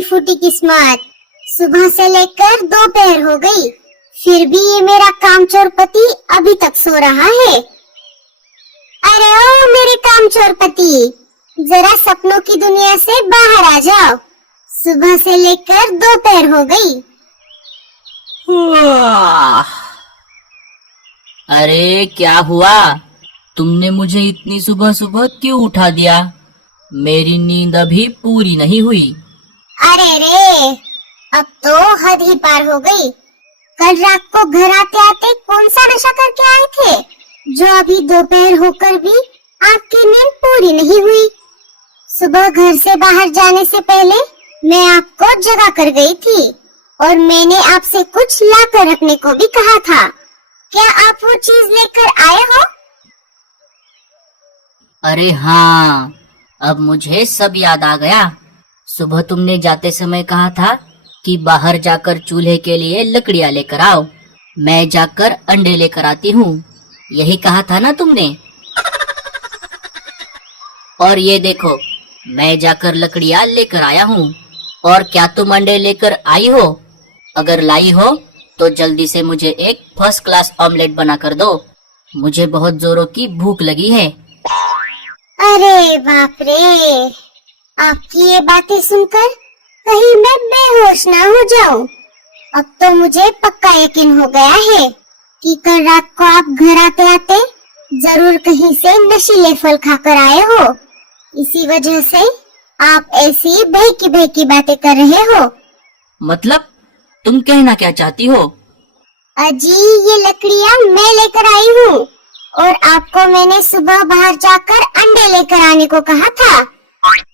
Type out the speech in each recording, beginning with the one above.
टूटी फूटी किस्मत, सुबह से लेकर दोपहर हो गई, फिर भी ये मेरा कामचोर पति अभी तक सो रहा है। अरे ओ मेरे कामचोर पति, जरा सपनों की दुनिया से बाहर आ जाओ, सुबह से लेकर दोपहर हो गई। अरे क्या हुआ? तुमने मुझे इतनी सुबह सुबह क्यों उठा दिया? मेरी नींद अभी पूरी नहीं हुई। अरे रे, अब तो हद ही पार हो गई। कल रात को घर आते आते कौन सा नशा करके आए थे, जो अभी दोपहर होकर भी आपकी नींद पूरी नहीं हुई। सुबह घर से बाहर जाने से पहले मैं आपको जगा कर गई थी और मैंने आपसे कुछ ला कर रखने को भी कहा था। क्या आप वो चीज लेकर आए हो? अरे हाँ, अब मुझे सब याद आ गया। सुबह तुमने जाते समय कहा था कि बाहर जाकर चूल्हे के लिए लकड़ियाँ लेकर आओ, मैं जाकर अंडे लेकर आती हूँ, यही कहा था ना तुमने? और ये देखो, मैं जाकर लकड़ियाँ लेकर आया हूँ। और क्या तुम अंडे लेकर आई हो? अगर लाई हो तो जल्दी से मुझे एक फर्स्ट क्लास ऑमलेट बना कर दो, मुझे बहुत जोरों की भूख लगी है। अरे बाप रे, आपकी ये बातें सुनकर कहीं मैं बेहोश ना हो जाऊं। अब तो मुझे पक्का यकीन हो गया है कि कल रात को आप घर आते आते जरूर कहीं से नशीले फल खाकर आए हो। इसी वजह से आप ऐसी बहकी बातें कर रहे हो। मतलब तुम कहना क्या चाहती हो? अजी, ये लकड़ियाँ मैं लेकर आई हूँ और आपको मैंने सुबह बाहर जाकर अंडे लेकर आने को कहा था।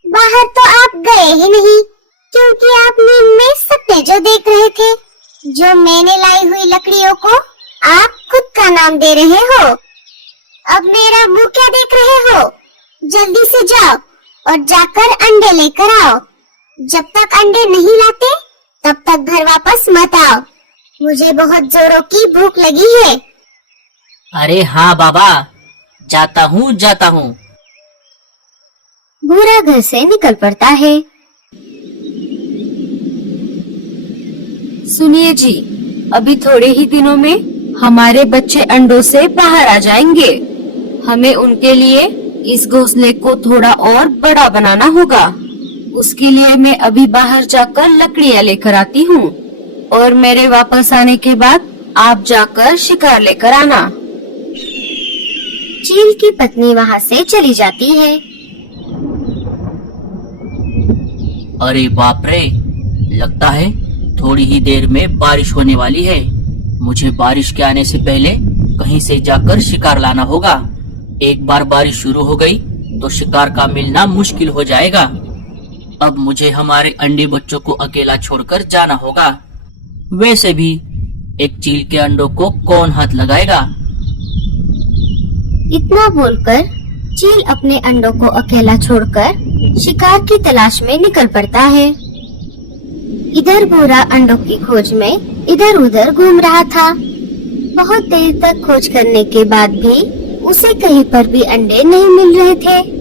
बाहर तो आप गए ही नहीं, क्योंकि आप नींद में सपने जो देख रहे थे। जो मैंने लाई हुई लकड़ियों को आप खुद का नाम दे रहे हो। अब मेरा मुंह क्या देख रहे हो? जल्दी से जाओ और जाकर अंडे लेकर आओ। जब तक अंडे नहीं लाते तब तक घर वापस मत आओ, मुझे बहुत जोरों की भूख लगी है। अरे हाँ बाबा, जाता हूँ। भूरा घर से निकल पड़ता है। सुनिए जी, अभी थोड़े ही दिनों में हमारे बच्चे अंडों से बाहर आ जाएंगे। हमें उनके लिए इस घोंसले को थोड़ा और बड़ा बनाना होगा। उसके लिए मैं अभी बाहर जाकर लकड़ियाँ लेकर आती हूँ और मेरे वापस आने के बाद आप जाकर शिकार लेकर आना। चील की पत्नी वहाँ से चली जाती है। अरे बाप रे, लगता है थोड़ी ही देर में बारिश होने वाली है। मुझे बारिश के आने से पहले कहीं से जाकर शिकार लाना होगा। एक बार बारिश शुरू हो गई तो शिकार का मिलना मुश्किल हो जाएगा। अब मुझे हमारे अंडे बच्चों को अकेला छोड़कर जाना होगा। वैसे भी एक चील के अंडों को कौन हाथ लगाएगा? इतना बोलकर चील अपने अंडों को अकेला छोड़कर शिकार की तलाश में निकल पड़ता है। इधर भूरा अंडों की खोज में इधर उधर घूम रहा था। बहुत देर तक खोज करने के बाद भी उसे कहीं पर भी अंडे नहीं मिल रहे थे।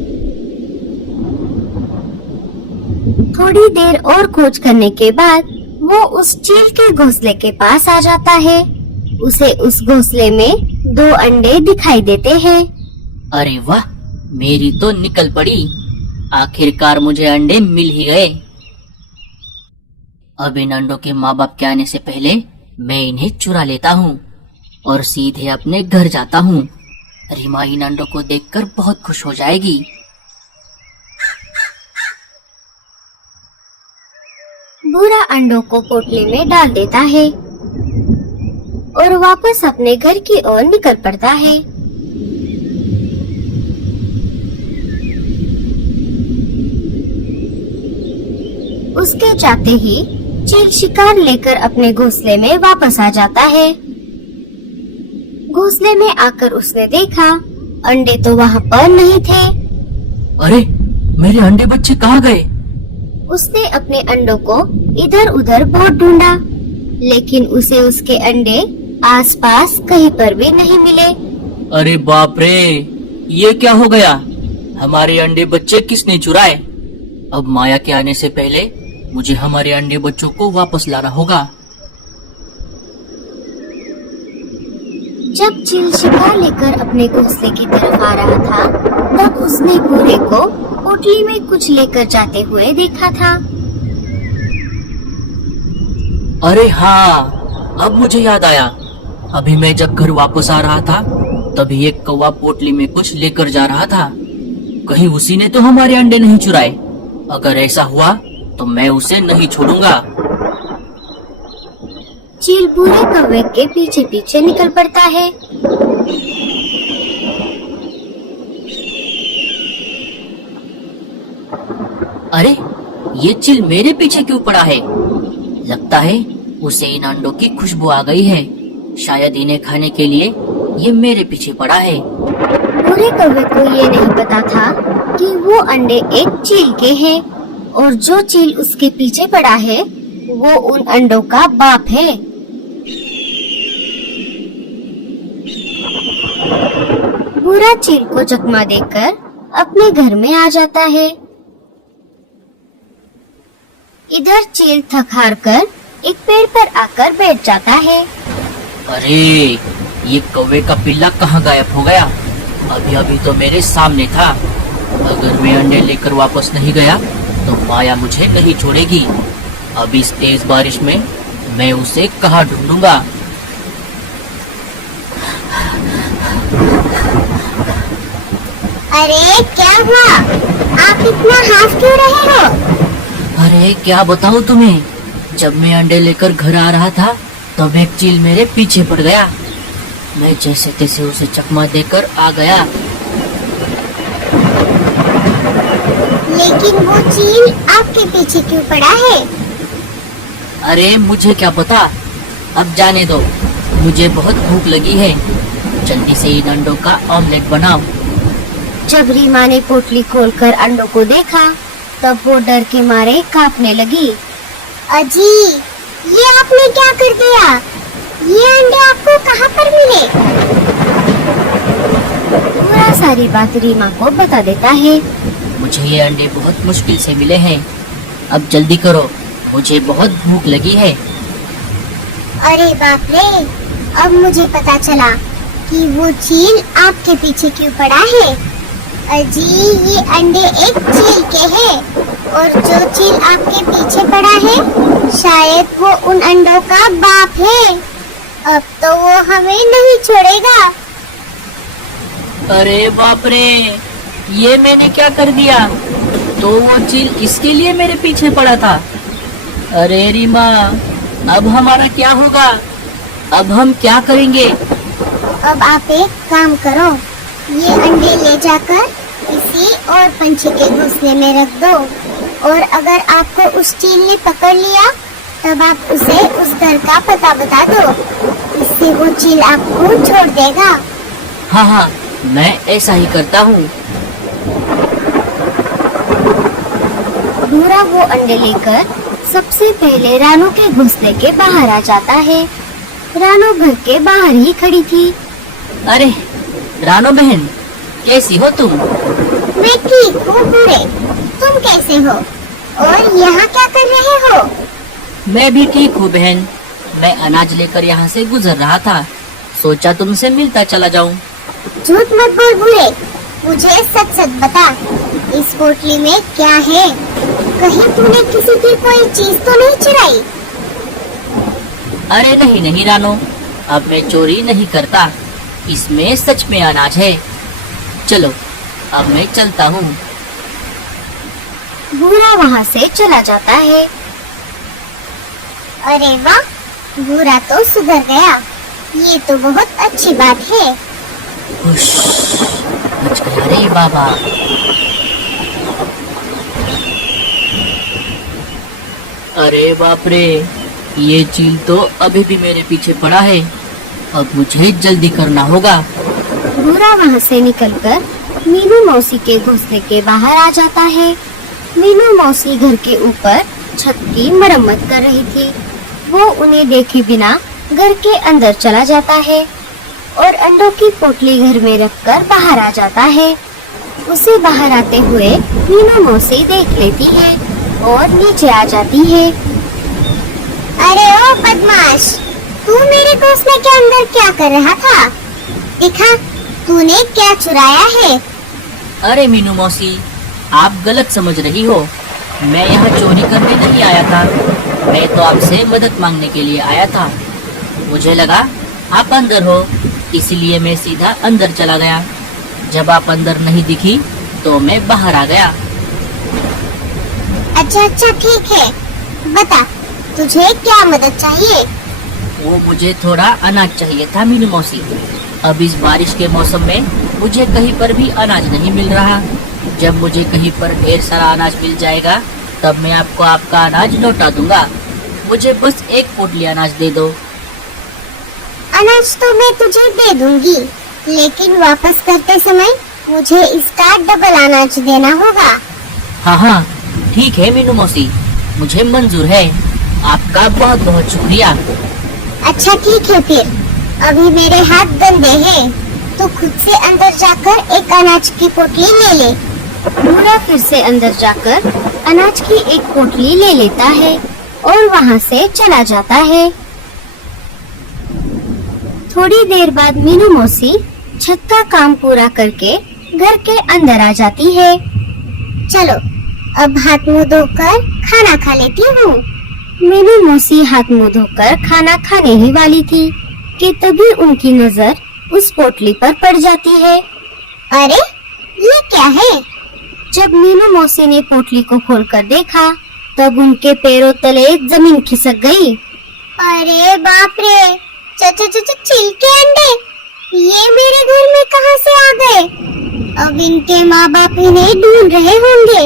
थोड़ी देर और खोज करने के बाद वो उस चील के घोंसले के पास आ जाता है। उसे उस घोंसले में 2 अंडे दिखाई देते हैं। अरे वाह, मेरी तो निकल पड़ी। आखिरकार मुझे अंडे मिल ही गए। अब इन अंडों के माँ बाप के आने से पहले मैं इन्हें चुरा लेता हूँ और सीधे अपने घर जाता हूँ। रीमा इन अंडों को देखकर बहुत खुश हो जाएगी। भूरा अंडों को पोटली में डाल देता है और वापस अपने घर की ओर निकल पड़ता है। उसके जाते ही चील शिकार लेकर अपने घोंसले में वापस आ जाता है। घोंसले में आकर उसने देखा अंडे तो वहाँ पर नहीं थे। अरे, मेरे अंडे बच्चे कहाँ गए? उसने अपने अंडों को इधर उधर बहुत ढूंढा, लेकिन उसे उसके अंडे आसपास कहीं पर भी नहीं मिले। अरे बाप रे, ये क्या हो गया? हमारे अंडे बच्चे किसने चुराए? अब माया के आने से पहले मुझे हमारे अंडे बच्चों को वापस लाना होगा। जब चील शिकार लेकर अपने घोंसले की तरफ आ रहा था, तब उसने भूरे को पोटली में कुछ लेकर जाते हुए देखा था। अरे हाँ, अब मुझे याद आया। अभी मैं जब घर वापस आ रहा था, तभी एक कौवा पोटली में कुछ लेकर जा रहा था। कहीं उसी ने तो हमारे अंडे नहीं चुराए। अगर ऐसा हुआ तो मैं उसे नहीं छोड़ूंगा। चील भूरे कौवे के पीछे पीछे निकल पड़ता है। अरे, ये चील मेरे पीछे क्यों पड़ा है? लगता है उसे इन अंडों की खुशबू आ गई है। शायद इन्हें खाने के लिए ये मेरे पीछे पड़ा है। भूरे कौवे को ये नहीं पता था कि वो अंडे एक चील के हैं और जो चील उसके पीछे पड़ा है वो उन अंडों का बाप है। भूरा चील को चकमा देकर अपने घर में आ जाता है। इधर चील थक हार कर एक पेड़ पर आकर बैठ जाता है। अरे, ये कौवे का पिल्ला कहाँ गायब हो गया? अभी अभी तो मेरे सामने था। अगर मैं अंडे लेकर वापस नहीं गया तो माया मुझे नहीं छोड़ेगी। अब इस तेज बारिश में मैं उसे कहाँ ढूंढूंगा? अरे क्या हुआ? आप इतना हाफ क्यों रहे हो? अरे क्या बताऊं तुम्हें, जब मैं अंडे लेकर घर आ रहा था तब एक चील मेरे पीछे पड़ गया। मैं जैसे तैसे उसे चकमा देकर आ गया। लेकिन वो चील आपके पीछे क्यों पड़ा है? अरे मुझे क्या पता, अब जाने दो। मुझे बहुत भूख लगी है। जल्दी से इन अंडों का ऑमलेट बनाओ। जब रीमा ने पोटली खोलकर अंडों को देखा, तब वो डर के मारे कांपने लगी। अजी, ये आपने क्या कर दिया? ये अंडे आपको कहाँ पर मिले? पूरा सारी बात रीमा को बता देता है। मुझे ये अंडे बहुत मुश्किल से मिले हैं। अब जल्दी करो, मुझे बहुत भूख लगी है। अरे बाप रे, अब मुझे पता चला कि वो चील आपके पीछे क्यों पड़ा है। अजी, ये अंडे एक चील के हैं और जो चील आपके पीछे पड़ा है शायद वो उन अंडों का बाप है। अब तो वो हमें नहीं छोड़ेगा। अरे बाप रे, ये मैंने क्या कर दिया? तो वो चील इसके लिए मेरे पीछे पड़ा था। अरे रीमा, अब हमारा क्या होगा? अब हम क्या करेंगे? अब आप एक काम करो, ये अंडे ले जाकर किसी और पंछी के घोंसले में रख दो और अगर आपको उस चील ने पकड़ लिया तब आप उसे उस घर का पता बता दो। इससे वो चील आपको छोड़ देगा। हाँ हाँ, मैं ऐसा ही करता हूँ। भूरा वो अंडे लेकर सबसे पहले रानू के घोंसले के बाहर आ जाता है। रानू घर के बाहर ही खड़ी थी। अरे रानो बहन, कैसी हो तुम? मैं ठीक हूँ भूरे, तुम कैसे हो और यहाँ क्या कर रहे हो? मैं भी ठीक हूँ बहन। मैं अनाज लेकर यहाँ से गुजर रहा था, सोचा तुमसे मिलता चला जाऊँ। झूठ मत बोल भूरे, मुझे सच सच बता, इस पोटली में क्या है? कहीं तूने किसी की कोई चीज तो नहीं चुराई? अरे नहीं नहीं रानो, अब मैं चोरी नहीं करता। इसमें सच में अनाज है। चलो अब मैं चलता हूँ। भूरा वहाँ से चला जाता है। अरे वाह, भूरा तो सुधर गया, ये तो बहुत अच्छी बात है। हुश, बच गया रे बाबा। अरे बाप रे, ये चील तो अभी भी मेरे पीछे पड़ा है। अब मुझे जल्दी करना होगा। भूरा वहाँ से निकलकर मीनू मौसी के घोंसले के बाहर आ जाता है। मीनू मौसी घर के ऊपर छत की मरम्मत कर रही थी। वो उन्हें देखे बिना घर के अंदर चला जाता है और अंडों की पोटली घर में रखकर बाहर आ जाता है। उसे बाहर आते हुए मीनू मौसी देख लेती है। और नीचे आ जाती है। अरे ओ बदमाश, तू मेरे घोंसले के अंदर क्या कर रहा था? दिखा, तूने क्या चुराया है? अरे मीनू मौसी, आप गलत समझ रही हो। मैं यहाँ चोरी करने नहीं आया था। मैं तो आपसे मदद मांगने के लिए आया था। मुझे लगा आप अंदर हो, इसलिए मैं सीधा अंदर चला गया। जब आप अंदर नहीं दिखी तो मैं बाहर आ गया। अच्छा ठीक है, बता तुझे क्या मदद चाहिए? वो मुझे थोड़ा अनाज चाहिए था मीनू मौसी। अब इस बारिश के मौसम में मुझे कहीं पर भी अनाज नहीं मिल रहा। जब मुझे कहीं पर ढेर सारा अनाज मिल जाएगा तब मैं आपको आपका अनाज लौटा दूंगा। मुझे बस एक पोटली अनाज दे दो। अनाज तो मैं तुझे दे दूंगी, लेकिन वापस करते समय मुझे इसका डबल अनाज देना होगा। हाँ, ठीक है मीनू मौसी, मुझे मंजूर है। आपका बहुत बहुत शुक्रिया। अच्छा ठीक है, फिर अभी मेरे हाथ गंदे हैं, तो खुद से अंदर जाकर एक अनाज की पोटली ले ले। भूरा फिर से अंदर जाकर अनाज की एक पोटली ले लेता है और वहाँ से चला जाता है। थोड़ी देर बाद मीनू मौसी छत का काम पूरा करके घर के अंदर आ जाती है। चलो अब हाथ मुंह धोकर खाना खा लेती हूँ। मीनू मौसी हाथ मुंह धोकर खाना खाने ही वाली थी कि तभी उनकी नजर उस पोटली पर पड़ जाती है। अरे ये क्या है? जब मीनू मौसी ने पोटली को खोलकर देखा तब उनके पैरों तले जमीन खिसक गई। अरे बाप रे, छिलके अंडे, ये मेरे घर में कहाँ से आ गए? अब इनके माँ बाप इन्हें ढूंढ रहे होंगे।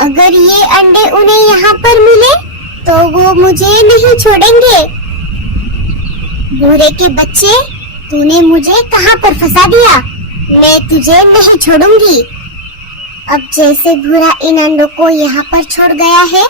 अगर ये अंडे उन्हें यहाँ पर मिले तो वो मुझे नहीं छोड़ेंगे। भूरे के बच्चे, तूने मुझे कहाँ पर फंसा दिया? मैं तुझे नहीं छोड़ूंगी। अब जैसे भूरा इन अंडों को यहाँ पर छोड़ गया है,